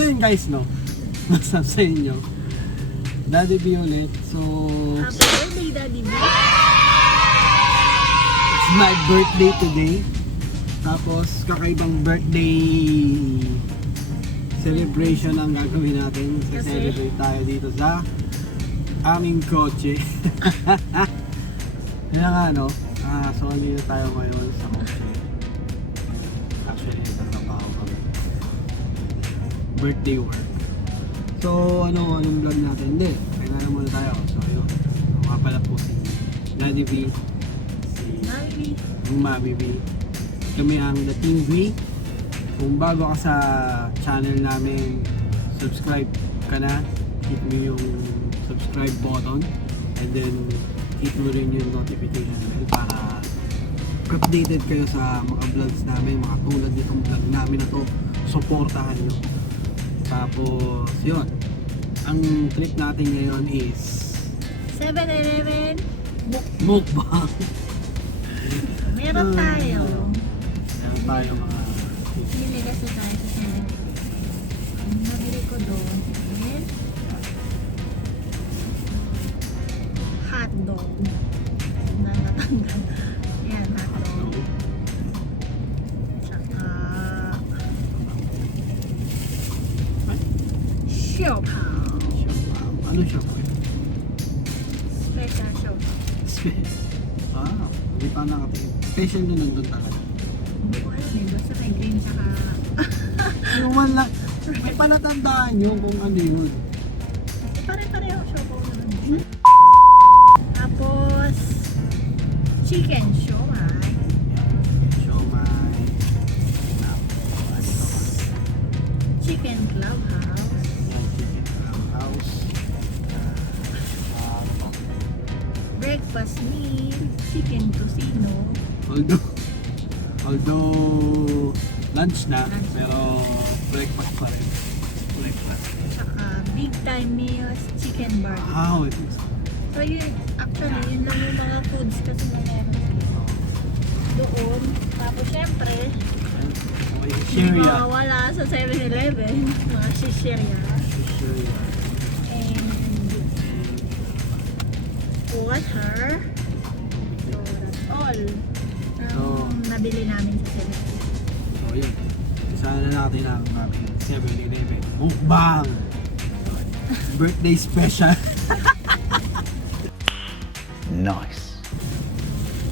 So yun guys, no? What's up sa inyo? Daddy B ulit. So Happy birthday, Daddy B! it's my birthday today. Tapos kakaibang birthday celebration ang gagawin natin. Celebrate tayo dito sa aming kotse. Yan nga, no? So andito tayo ngayon sa kotse. Actually, nagtratrabaho kami. Birthday work. So anong vlog natin? Hindi, kaya muna tayo. So yun, mga pala po si Daddy B, si Mami B. Kami ang The Team V. Kung bago ka sa channel namin, subscribe ka na. Hit mo yung subscribe button and then hit mo rin yung notification bell para updated kayo sa mga vlogs namin, mga tulad nitong vlog namin na to. Supportahan nyo. Tapos yun, ang trip natin ngayon is 7-Eleven mukbang. Meron tayo. Meron tayo mga Bili kasi tayo sa 7-Eleven. Ang nabili ko doon is hotdog na natanggal. Yan, hotdog. Tsaka siopaw. ano siya po? Special siopaw. Hindi pa nakatingin. Special na nandun talaga. Hindi ko alam eh. Basta may green tsaka Yung man lang, may palatandaan nyo kung ano yun. pare-pareho siopaw naman. Tapos chicken siomai. Siomai. Tapos Chicken clubhouse. yan, chicken house. Breakfast meal. Chicken tocino. Although lunch na, pero breakfast pa rin. Breakfast. Tsaka big time meals. Chicken burger. Wow, it is. So yun, actually yun lang yung mga foods kasi na meron doon. Tapos syempre, Okay, hindi Syria. mawawala sa 7-Eleven. Mga shishiria. Syria. And water. So that's all. Nabili namin sa 7-Eleven. So yun, isahan na natin ang aming 7-Eleven mukbang. Birthday special. Nice.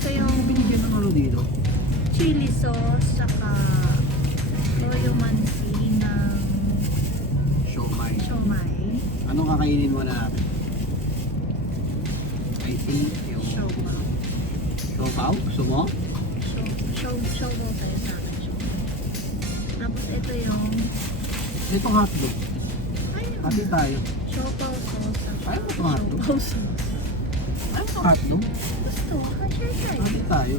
So yung Binigyan ng ano dito? chili sauce, saka toyo mansi ng Siomai. siomai. Anong kakainin mo na natin? I think yung Siopaw. siopaw. Gusto mo? Siopaw tayo sa akin. Siopaw. Tapos ito yung Itong hotdog. ayun. Hati tayo. Siopaw sauce. saka Ayaw mo itong hotdog? siopaw sauce. Ano itong hotdog? Gusto, share tayo. Hati tayo.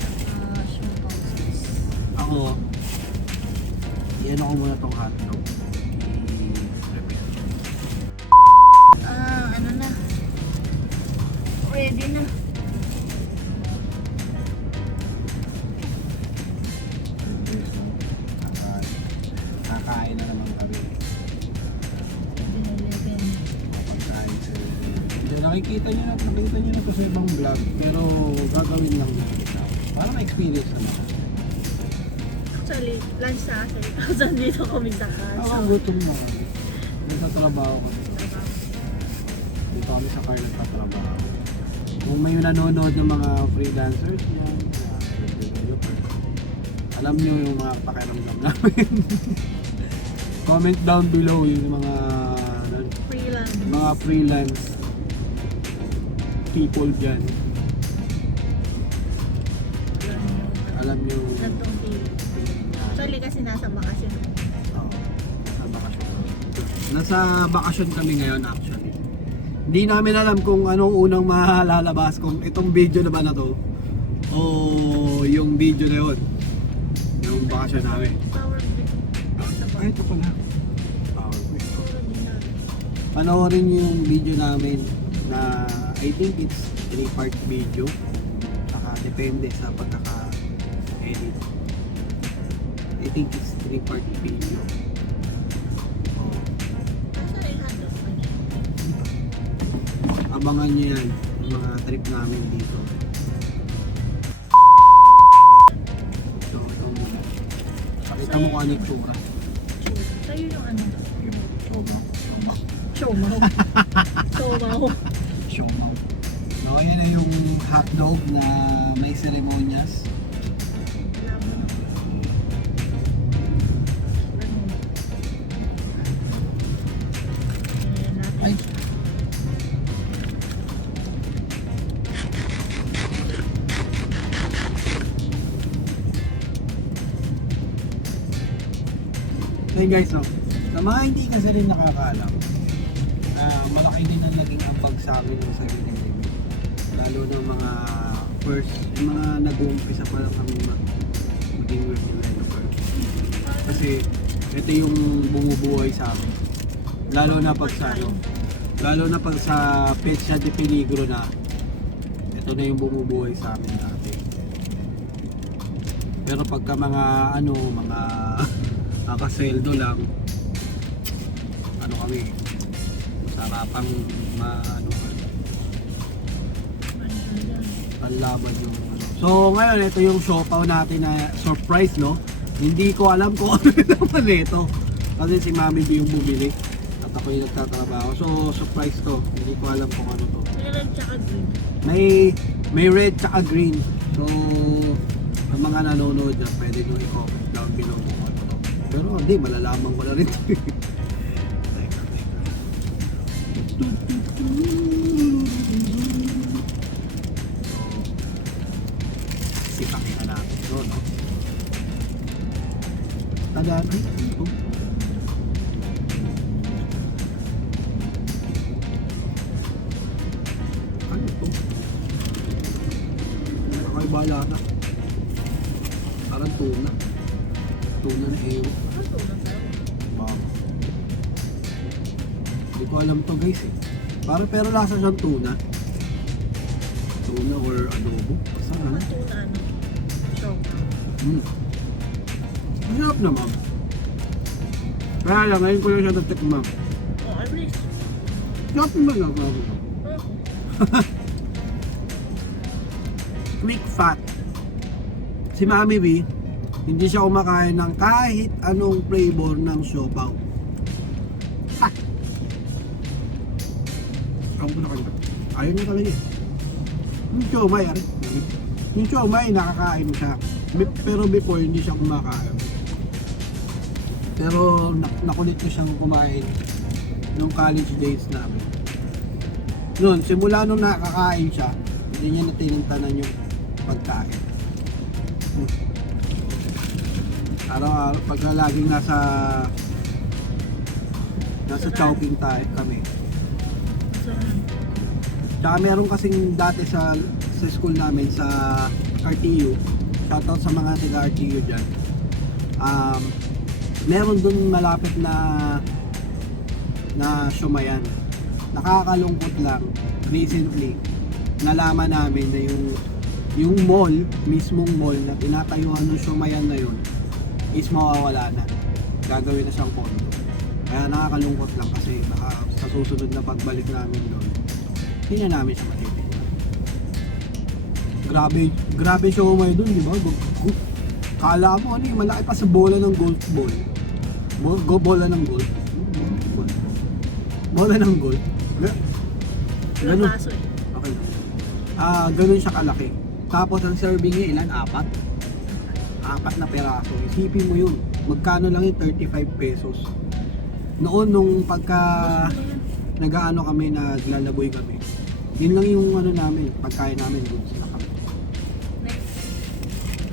Saka siopaw sauce. Ako, iyan ako muna itong hotdog. I-prepare. Ano na. Ready na. Kakain na naman kami. 7-Eleven. Pagkain sa hindi, nakikita nyo na to sa ibang vlog, pero gagawin lang natin ito para ma-experience naman. Actually, lunch na kasi 8,000 dito kami sa car. Ako ang gutom na kami. Nagtatrabaho kami. Dito kami sa car nagtatrabaho. Kung may nanonood ng mga freelancers yan, developer, alam nyo yung mga pakiramdam namin. Comment down below yung mga freelance people dyan. Alam nyo. Gantong feeling. Actually kasi nasa bakasyon. Oo, nasa bakasyon. Nasa bakasyon kami ngayon actually. Hindi namin alam kung anong unang malalabas, kung itong video na ba na to o yung video na yun, yung bakasyon namin. Power break. Ay, ito pala. Panoorin yung video namin na I think it's 3-part video. Saka depende sa pagkaka-edit. I think it's 3-part video. abangan nyo yan, yung mga trip namin dito. So, ito muna. Pakita mo kung ano yung tsura. Sa'yo yung ano? Siomaw. Siomaw. Siomaw. Siomaw. So, ayan na yung hotdog na may seremonyas. Ay. Hey guys, no? Sa mga hindi kasi rin nakakaalam, malaki din ang naging ambag sa amin ng sarili namin. Lalo ng mga first, yung mga nag-uumpisa pa lang kami maging web developer. Kasi ito yung bumubuhay sa amin. Lalo na pag sa ano, lalo na pag sa petsa de peligro na, ito na yung bumubuhay sa amin dati. Pero pagka mga ano, mga nakasweldo lang, ano kami, sarapang ano, panlaban yung ano. So ngayon, ito yung siopaw natin na surprise, no? Hindi ko alam kung ano naman ito. Kasi si Mami B yung bumili at ako yung nagtatrabaho. So surprise to, hindi ko alam kung ano to. May red tsaka green. May red tsaka green. So ang mga nanonood dyan, pwede nyo i-comment down below kung ano to. Pero hindi, malalaman ko na rin. Teka. Sipakin na natin ito, no? Tadaan, ay, ito. Ano ito? Nakakaiba na. Parang tuna. Tuna na ewo. Hindi ko alam to guys eh. Pero lasa siyang tuna. Tuna or adobo. Basta na. Tuna ano? Siomaw. Masarap naman. Kaya lang, ngayon ko lang siya natikmam. Oh, at least. Sarap naman lang. Quick fat. Si Mami B, hindi siya kumakain ng kahit anong flavor ng siopaw. Ha! Ako na kayo. Ayaw niya talaga eh. Yung siomay, yung siomay, nakakain siya. Pero before, hindi siya kumakain. Pero nakulit ko siyang kumain nung college days namin. Noon, simula nung nakakain siya, hindi niya natinantanan yung pagkain. Araw-araw, pagka laging nasa chowking tayo kami. Tsaka meron kasing dati sa school namin sa RTU, shoutout sa mga taga RTU dyan, meron dun malapit na siumayan. Nakakalungkot lang, recently nalaman namin na yung mall, mismong mall na tinatayuan ng siumayan na yun is mawawala na, gagawin na siyang condo. Kaya nakakalungkot lang kasi baka sa susunod na pagbalik namin doon, hindi na namin siya matitignan. Grabe siumay doon, di ba? Kala mo ano yung malaki pa sa bola ng golf ball. Bola ng golf. Bola ng golf. Ganun. Okay. Ganun siya kalaki. Tapos ang serving niya ilan? 4 na peraso. Isipin mo yun. Magkano lang yung 35 pesos. Noon nung pagka nag-aano kami, naglalaboy kami. Yun lang yung ano namin, pagkain namin doon sa kami.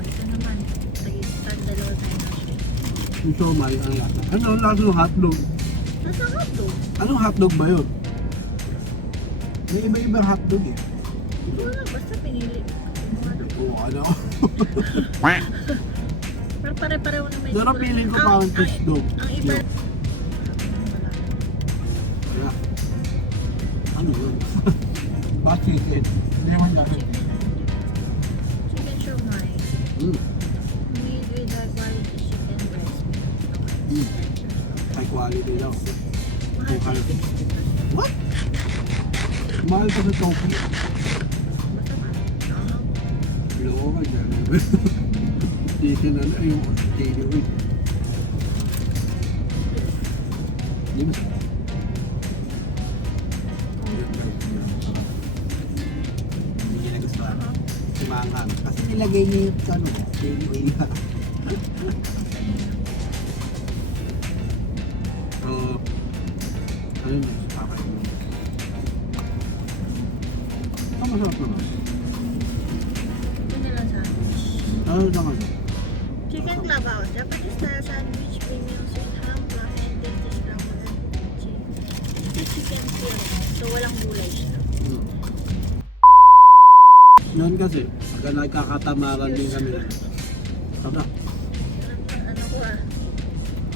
Ito naman. Dalawa tayo na siya. Yung siomay, ano lasa? Ano lasa ng hotdog? Nasa hotdog? Anong hotdog ba yun? May iba-ibang hotdog eh. Wala, basta pinili. Oo, ano? Pero pare-pareho na may Pero piling ko parang fish dog. Ang iba... Kaya, ano yun? Bakit chicken? Hindi naman dahil. Chicken siomai. Made with high quality chicken breast. High quality daw. Mahal What? Mahal pa sa Tokyo. Basta pa. Loko ka dyan. Chicken ano, ay yung daily weight. Di ba? Hindi niya nagustuhan. Simanghang. Kasi nilagay niya yung ano, daily weight na. So, ano yun? Kakain mo. Ito masarap naman. Ito nila sandwich. Ano na kasi? Chicken clubhouse. Japanese style sandwich, premium sweet ham, black and tasty scrambled egg, chicken filling. So walang gulay siya. Noon kasi, pagka nagkakatamaran din kami na. Tama. Ano ko ah.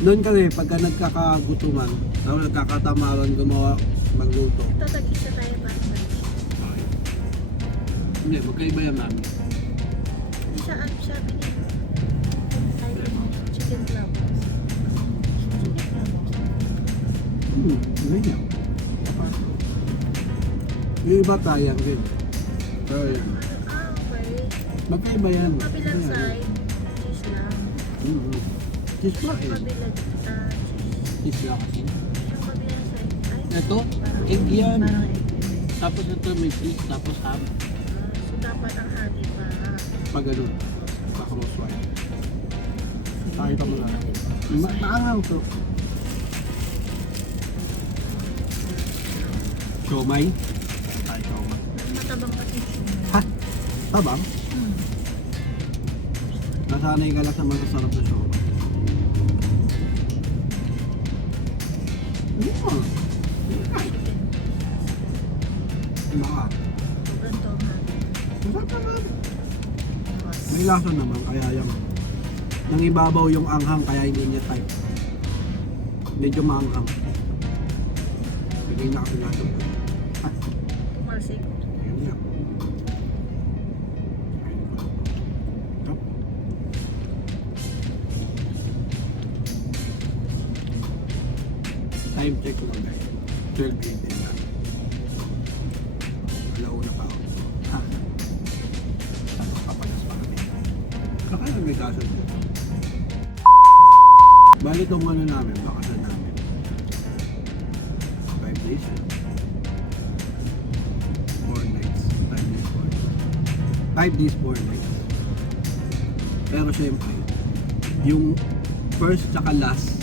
Noon kasi, pagka nagkakagutuman, tapos nagkakatamaran gumawa, magluto. Ito tag-isa tayo para sandwich. Okay. Hindi, magkaiba yan namin. Isa ano sabi niya? Title mo, chicken clubhouse. Chicken clubhouse. Ganyan. Yung iba tayang din. So, yan. Okay. Magkaiba yan. Kabilang side, cheese lang. Cheese pa eh. Kabilang cheese. Cheese lang kasi. Yung kabilang side, ay, Ito, parang egg yan. Parang egg. Tapos ito may cheese, tapos ham. So dapat ang hati pa. Pag ganun. Pa-crosswise. Pakita mo na. Maangaw to. Siomay. Ay, siomay. Matabang kasi siya. Ha? Tabang? Nasanay ka lang sa masasarap na siomay. Oo. Chicken. Baka. Sobrang to ang hati. Masarap naman. May lasa naman, kaya yung nang ibabaw yung anghang, kaya hindi niya type. Medyo maanghang. Bigay na kasi natin. Tumalsik. Yun yan. Yup. Time check lang guys. 12:18 na. Alauna pa ako. Ha? Ano, kapagas pa kami. Kakain may kaso dito. Bali itong ano namin, bakasan namin. 5 days eh. 4 nights. 5 days, 4 nights. 5 days, 4 nights. Pero syempre, yung first tsaka last,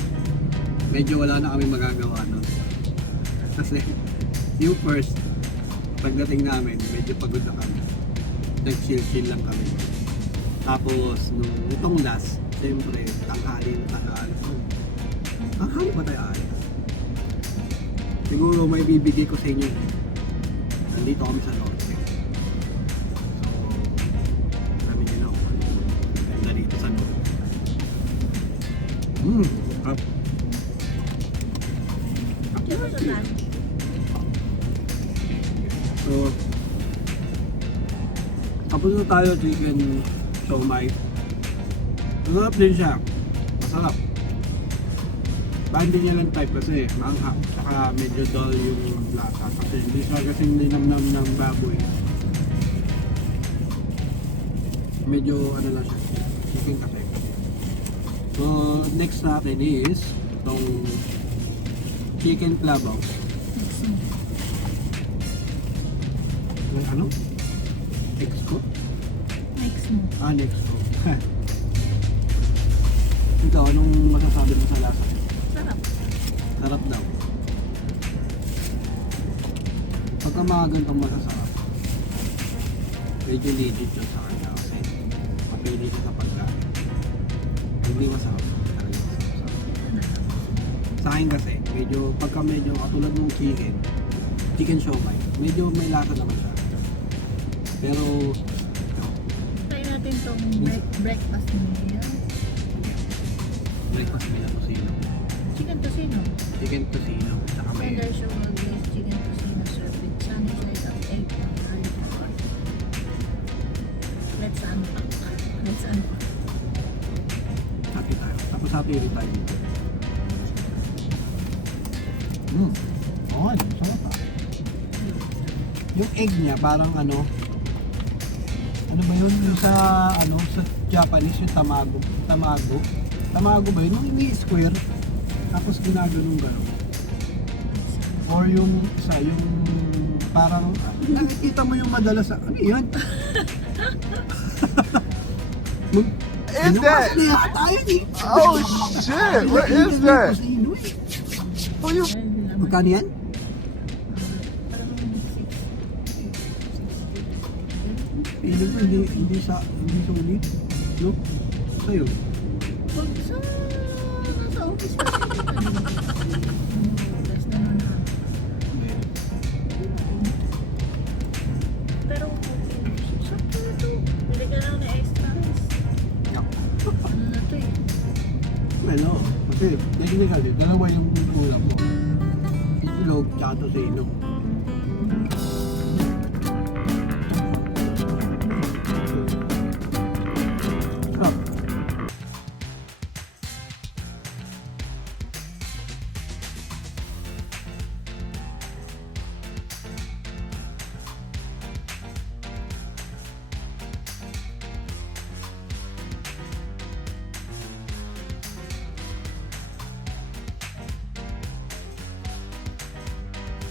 medyo wala na kami magagawa nun. Kasi yung first, pagdating namin, medyo pagod na kami. Nag-chill-chill lang kami. Tapos, nung itong last, syempre, tanghali na tayo alis. Tanghali ba tayo alis? Siguro may bibigay ko sa inyo. Nandito kami sa norte. So, sabi nyo na ako. Ganda dito sa norte. Up. Di ba sa land? So, tapos na tayo chicken siomai. Masarap din siya. Masarap. Baka hindi niya lang type kasi maanghang. Saka medyo dull yung lasa. Kasi hindi siya kasing linamnam ng baboy. Medyo ano lang siya. Chicken kasi. So, next natin is itong chicken clubhouse. Ano? Next ko? Next mo. Next ko. Ikaw, anong masasabi mo sa lasa? Sarap. Sarap daw. Pagka mga ganitong masasarap, medyo legit yun sa kanya kasi mapili siya sa pagkain. Hindi masarap. Talagang masarap. Sa akin kasi, pagka medyo katulad ng chicken siomai, medyo may lasa naman siya. Pero, Try natin tong breakfast meal. breakfast nila tosino. Chicken tocino. Chicken tosino. Saka may Tender sugar glazed chicken tocino served with sunny side of egg and garlic sauce. Let's unpack. happy tayo. Tapos happy rin tayo dito. Okay, sarap ah. yung egg niya parang ano ba yun? Yung sa sa Japanese yung tamago ba yun? Yung hindi square tapos ginagano'ng gano'n. Or yung isa, yung parang nakikita mo yung madalas sa ano yan? Is that? Oh shit! What is that? Oh, you? Magkano yan? Feeling ko hindi sulit. No? Sa'yo? Pag nasa office kasi less naman na. Pero sakto na to. Pwede ka lang na extra rice. Ano na to eh. Ano? Kasi technically, dalawa yung ulam mo. Itlog, tsaka to sa inog.